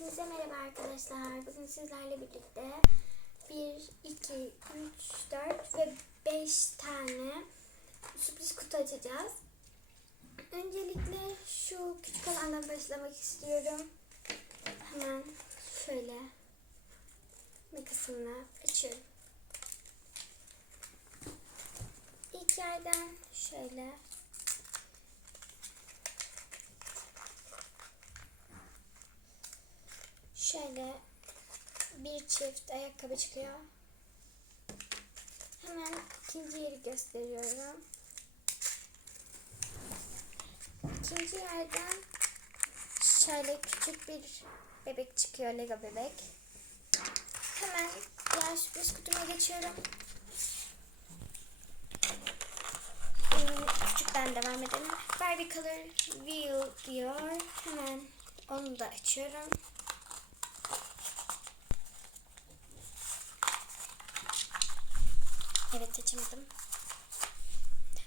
Hepinize merhaba arkadaşlar. Bugün sizlerle birlikte 1, 2, 3, 4 ve 5 tane sürpriz kutu açacağız. Öncelikle şu küçük olandan başlamak istiyorum. Hemen şöyle makasımla açıyorum. İlk yerden şöyle Şöyle bir çift ayakkabı çıkıyor. Hemen ikinci yeri gösteriyorum. İkinci yerden şöyle küçük bir bebek çıkıyor. Lego bebek. Hemen diğer sürpriz kutuma geçiyorum. Hmm, Küçükten devam edelim. Barbie Color Wheel diyor. Hemen onu da açıyorum. Açamadım.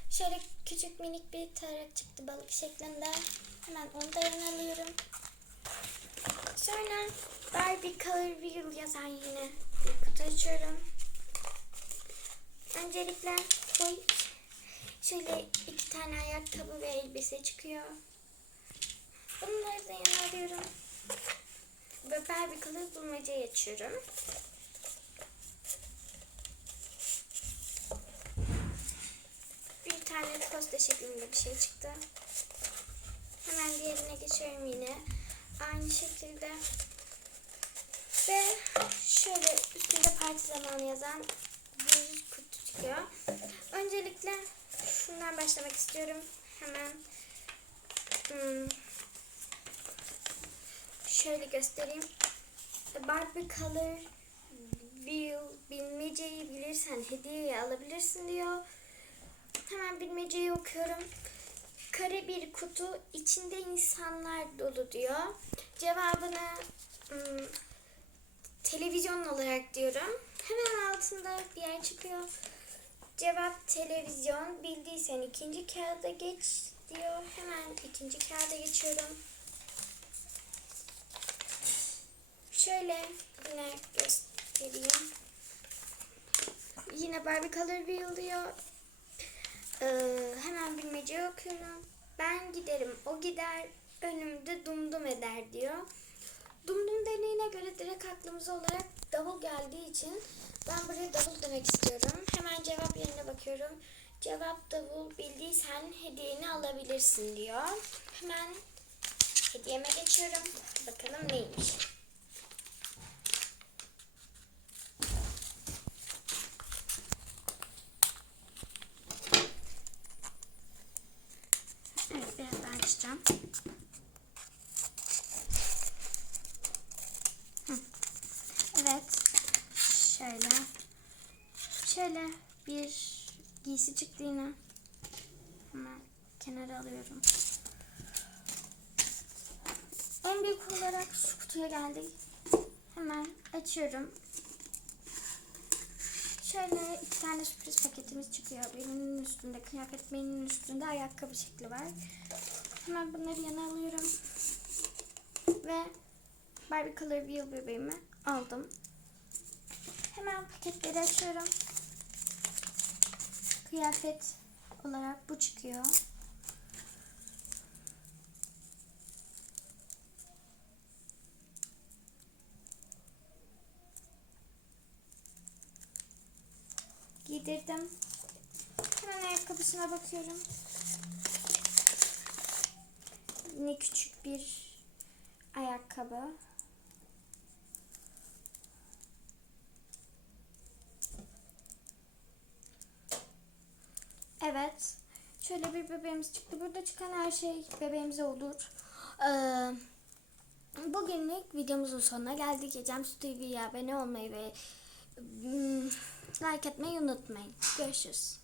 Şöyle küçük minik bir tarak çıktı balık şeklinde. Hemen onu da alıyorum. Sonra Barbie Color Wheel yazan yine bir kutu açıyorum. Öncelikle koy. Şöyle iki tane ayakkabı ve elbise çıkıyor. Bunları da yana alıyorum. Ve Barbie Color bulmacayı açıyorum. Bir tane posta şeklinde bir şey çıktı. Hemen diğerine geçiyorum yine. Aynı şekilde. Ve şöyle üstünde parti zamanı yazan bir kutu çıkıyor. Öncelikle şundan başlamak istiyorum. Hemen hmm, şöyle göstereyim. Barbie Color Wheel bilmeceyi bilirsen hediye alabilirsin diyor. Hemen bilmeceyi okuyorum. Kare bir kutu içinde insanlar dolu diyor. Cevabını ım, televizyon olarak diyorum. Hemen altında bir yer çıkıyor. Cevap televizyon. Bildiysen ikinci kağıda geç diyor. Hemen ikinci kağıda geçiyorum. Şöyle yine göstereyim. Yine Barbie Color Wheel diyor. Ee, hemen bilmeceyi okuyorum. Ben giderim, o gider, önümde dumdum eder diyor. Dumdum dediğine göre direkt aklımıza olarak davul geldiği için ben buraya davul demek istiyorum. Hemen cevap yerine bakıyorum. Cevap davul bildiysen hediyeni alabilirsin diyor. Hemen hediyeme geçiyorum. Bakalım neymiş. Hı. Evet. Şöyle. Şöyle bir giysi çıktı yine. Hemen kenara alıyorum. En büyük olarak şu kutuya geldik. Hemen açıyorum. Şöyle iki tane sürpriz paketimiz çıkıyor. Birinin üstünde kıyafet, birinin üstünde ayakkabı şekli var. Hemen bunları yana alıyorum. Ve Barbie Color Wheel bebeğimi aldım. Hemen paketleri açıyorum. Kıyafet olarak bu çıkıyor. Giydirdim. Hemen ayakkabısına bakıyorum. Yine küçük bir ayakkabı. Evet. Şöyle bir bebeğimiz çıktı. Burada çıkan her şey bebeğimize olur. Ee, bugünlük videomuzun sonuna geldik. Ecem TV'ye abone olmayı ve mm, like etmeyi unutmayın. Görüşürüz.